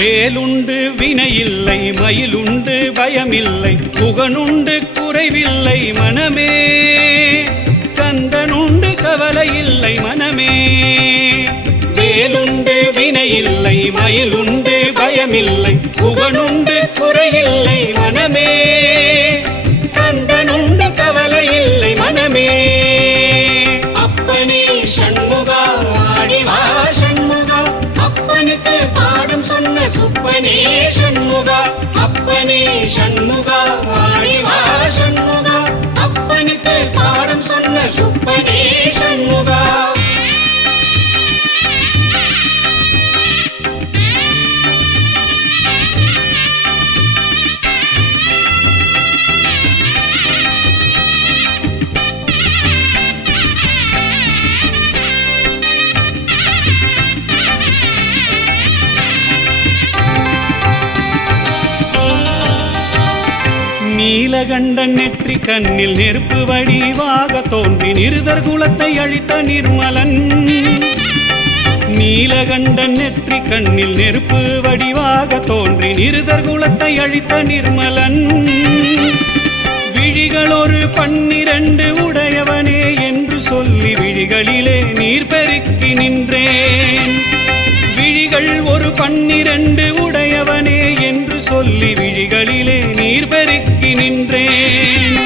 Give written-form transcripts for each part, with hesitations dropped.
வேலுண்டு வினையில்லை மயிலுண்டு பயமில்லை புகனுண்டு குறைவில்லை மனமே கந்தனுண்டு கவலையில்லை மனமே வேலுண்டு வினையில்லை மயிலுண்டு பயமில்லை புகனுண்டு குறையில்லை மனமே கந்தனுண்டு கவலையில்லை மனமே அப்பனே சண்முகா ஆடிவா சண்முகா அப்பனுக்கு பாடம் சொன்ன சுப்பனே சண்முகா அப்பனே சண்முகா ஆடிவா சண்முகா அப்பனுக்கு பாடம் சொன்ன சுப்பனே சண்முகா நீலகண்டன் நெற்றி கண்ணில் நெருப்பு வடிவாக தோன்றி நிருதர் குலத்தை அழித்த நிர்மலன் நீலகண்டன் நெற்றி கண்ணில் நெருப்பு வடிவாக தோன்றி நிருதர் குலத்தை அழித்த நிர்மலன் விழிகள் ஒரு 12 உடையவனே என்று சொல்லி விழிகளிலே நீர் பெருக்கி நின்றேன் விழிகள் ஒரு 12 உடையவனே என்று சொல்லி விழிகளிலே நீர் பெருக்கி நின்றேன்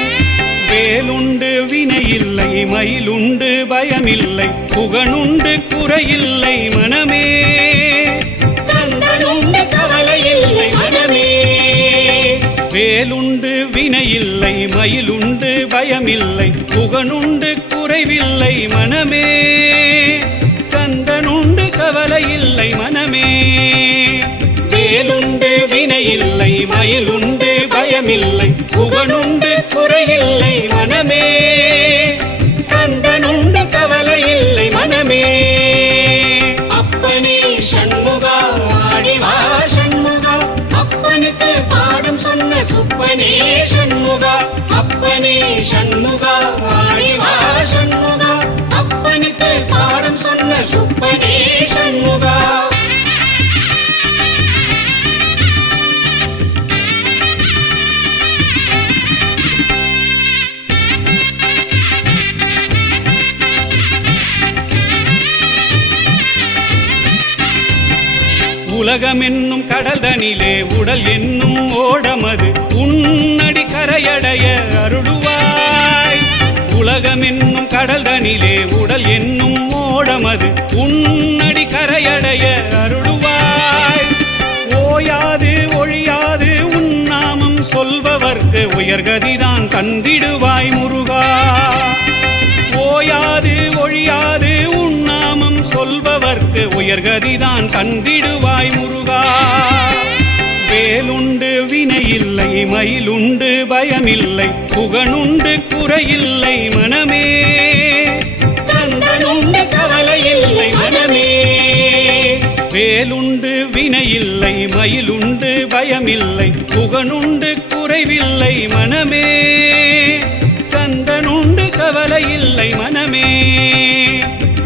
வேலுண்டு வினையில்லை மயிலுண்டு பயமில்லை புகனுண்டு குறையில்லை மனமே கந்தனுண்டு கவலையில்லை மனமே வேலுண்டு வினையில்லை மயிலுண்டு பயமில்லை புகனுண்டு குறைவில்லை மனமே கந்தனுண்டு கவலையில்லை மனமே வேலுண்டு வினையில்லை மயிலுண்டு பயமில்லை புகனுண்டு குறையில்லை மனமே கந்தனுண்டு கவலையில்லை மனமே அப்பனே சண்முகா ஆடிவா சண்முகா அப்பனுக்கு பாடம் சொன்ன சுப்பனே சண்முகா அப்பனே சண்முகா ஆடிவா சண்முகா அப்பனுக்கு பாடம் சொன்ன சுப்பனே சண்முகா உலகம் என்னும் கடல்தனிலே உடல் என்னும் ஓடமது உன்னடி கரையடைய அருளுவாய் உலகம் என்னும் கடல்தனிலே உடல் என்னும் ஓடமது உன்னடி கரையடைய அருளுவாய் ஓயாது ஒழியாது உன்னாமம் சொல்பவர்க்கு உயர்கதிதான் தந்திடுவாய் முருகா ஓயாது ஒழியாது உன்னாமம் சொல்பவர்க்கு உயர்கதிதான் தந்திடுவாய் முருகா வேலுண்டு வினையில்லை மயிலுண்டு பயமில்லை புகனுண்டு குறையில்லை மனமே கந்தனுண்டு கவலையில்லை மனமே வேலுண்டு வினையில்லை மயிலுண்டு பயமில்லை புகனுண்டு குறைவில்லை மனமே கந்தனுண்டு கவலையில்லை மனமே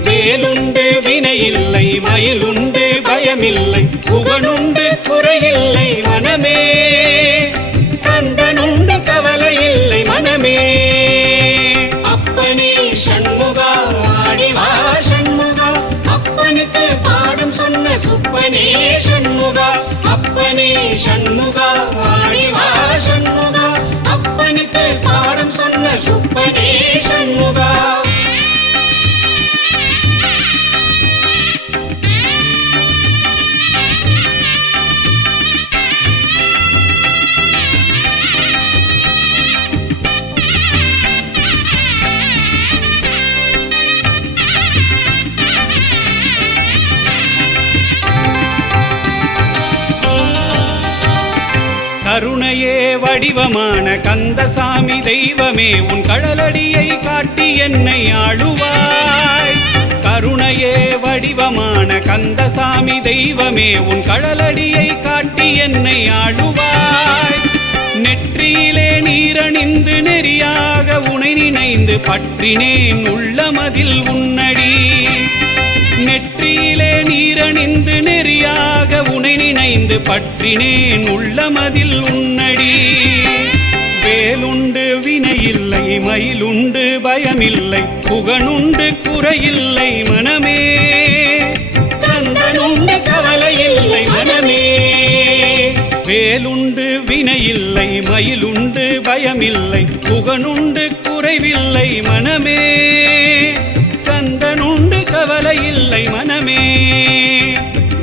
வேலுண்டு வினையில்லை மயிலுண்டு பயமில்லை புகனுண்டு குறையில்லை மனமே கந்தனுண்டு கவலையில்லை மனமே அப்பனே சண்முகா ஆடிவா சண்முகா அப்பனுக்கு பாடம் சொன்ன சுப்பனே சண்முகா அப்பனே சண்முகா ஆடிவா சண்முகா அப்பனுக்கு பாடம் சொன்ன சுப்பனே சண்முகா கருணையே வடிவமான கந்தசாமி தெய்வமே உன் கடலடியை காட்டி என்னை ஆளுவாய் கருணையே வடிவமான கந்தசாமி தெய்வமே உன் கடலடியை காட்டி என்னை ஆளுவாய் நெற்றியிலே நீரணிந்து நெறியாக உனை நினைந்து பற்றினேன் உள்ளமதில் உன்னடி நெற்றியிலே நீரணிந்து நெறியாக உனை உன்னை நினைந்து பற்றினேன் உள்ளமதில் உன்னடி. வேலுண்டு வினையில்லை மயிலுண்டு பயமில்லை புகனுண்டு குறையில்லை மனமே. கந்தனுண்டு கவலையில்லை மனமே. வேலுண்டு வினையில்லை மயிலுண்டு பயமில்லை புகனுண்டு குறைவில்லை மனமே. கந்தனுண்டு கவலையில்லை மனமே.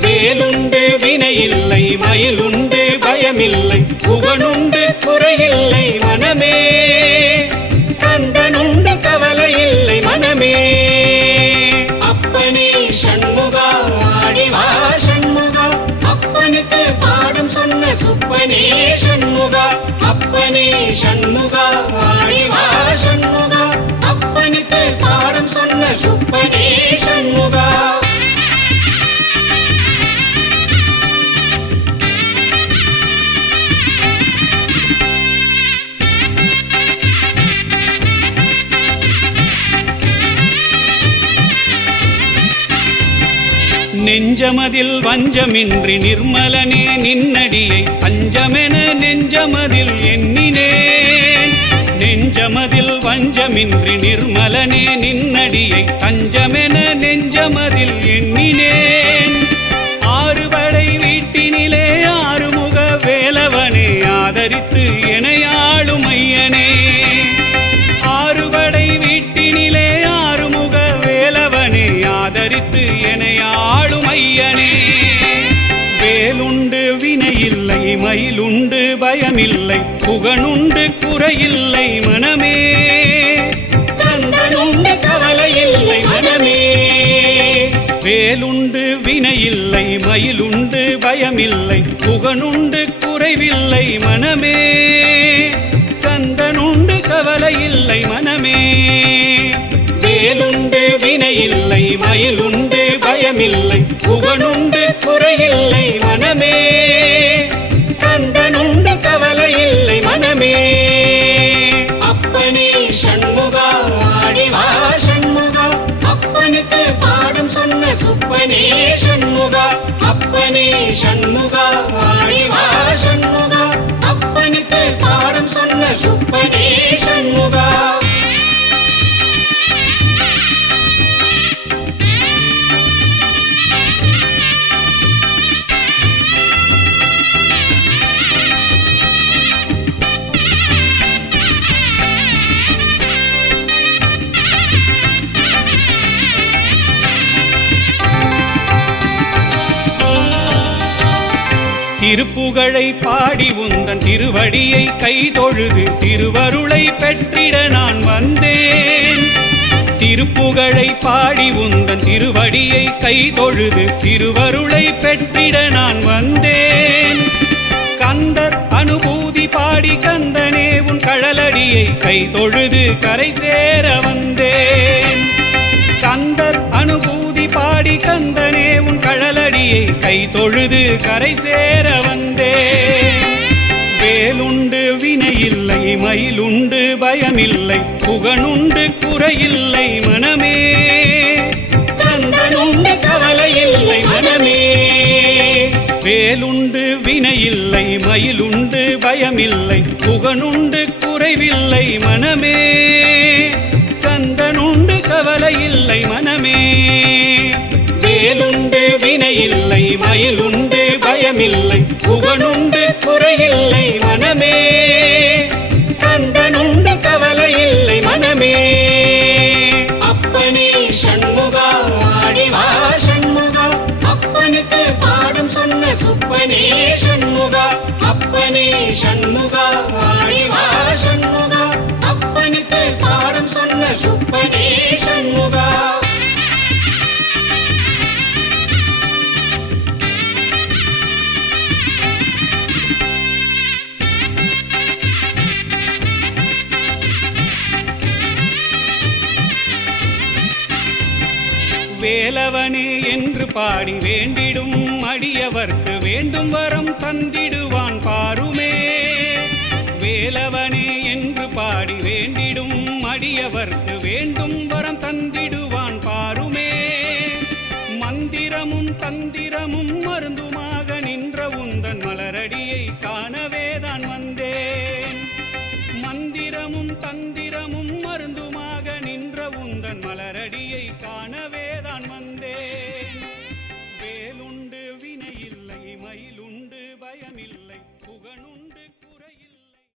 வேலுண்டு வினையில்லை மயிலுண்டு பயமில்லை புகனுண்டு குறையில்லை மனமே. கந்தனுண்டு கவலையில்லை மனமே. அப்பனே சண்முகா ஆடிவா சண்முகா, அப்பனுக்கு பாடம் சொன்ன சுப்பனே சண்முகா. அப்பனே சண்முகா ஆடிவா சண்முகா, அப்பனுக்கு பாடம் சொன்ன சுப்பனே சண்முகா. நெஞ்சமதில் வஞ்சமின்றி நிர்மலனே நின்னடியை அஞ்சமென நெஞ்சமதில் எண்ணினேன். நெஞ்சமதில் வஞ்சமின்றி நிர்மலனே நின்னடியை அஞ்சமென நெஞ்சமதில் எண்ணினேன். ஆறுபடை வீட்டினிலே ஆறுமுக வேலவனே ஆதரித்து எனையாளும் ஐயனே. ஆறுபடை வீட்டினிலே ஆறுமுக வேலவனே ஆதரித்து எனையாளும் ஐயனே. வேலுண்டு வினையில்லை மயிலுண்டு பயமில்லை புகனுண்டு குறையில்லை மனமே. கந்தனுண்டு கவலையில்லை மனமே. வேலுண்டு வினையில்லை மயிலுண்டு பயமில்லை புகனுண்டு குறைவில்லை மனமே. கந்தனுண்டு கவலையில்லை மனமே. வேலுண்டு வினையில்லை மயிலுண்டு பயமில்லை புகனுண்டு குறையில்லை மனமே. கந்தனுண்டு கவலையில்லை மனமே. அப்பனே சண்முகா ஆடிவா சண்முகா, அப்பனுக்கு பாடம் சொன்ன சுப்பனே சண்முகா. அப்பனே சண்முகா ஆடிவா சண்முகா, அப்பனுக்கு பாடம் சொன்ன சுப்பனே சண்முகா. திருப்புகழை பாடி உந்தன் திருவடியை கைதொழுது திருவருளை பெற்றிட நான் வந்தேன். திருப்புகழை பாடி உந்தன் திருவடியை கைதொழுது திருவருளை பெற்றிட நான் வந்தேன். கந்தர் அனுபூதி பாடி கந்தனே உன் கழலடியை கைதொழுது கரை சேர வந்தேன். கந்தர் அனுபூதி பாடி கந்தனே உன் கழலடியை கைதொழுது கரை சேர வந்தேன். வேலுண்டு வினையில்லை மயிலுண்டு பயமில்லை புகனுண்டு குறையில்லை மனமே. கந்தனுண்டு கவலையில்லை மனமே. வேலுண்டு வினையில்லை மயிலுண்டு பயமில்லை புகனுண்டு குறைவில்லை மனமே. கந்தனுண்டு கவலையில்லை மனமே. வேலுண்டு வினையில்லை மயிலுண்டு பயமில்லை புகனுண்டு குறையில்லை மனமே. கந்தனுண்டு கவலையில்லை மனமே. அப்பனே சண்முகா ஆடிவா சண்முகா, அப்பனுக்கு பாடம் சொன்ன சுப்பனே சண்முகா. அப்பனே சண்முகா ஆடிவா சண்முகா, அப்பனுக்கு பாடம் சொன்ன சுப்பனே சண்முகா. வேலவனே என்று பாடி வேண்டிடும் அடியவர்க்கு வேண்டும் வரம் தந்திடுவான் பாருமே. வேலவனே என்று பாடி வேண்டிடும் அடியவர்க்கு வேண்டும் வரம் தந்திடுவான் பாருமே. மந்திரமும் தந்திரமும் மருந்துமாக நின் மணவே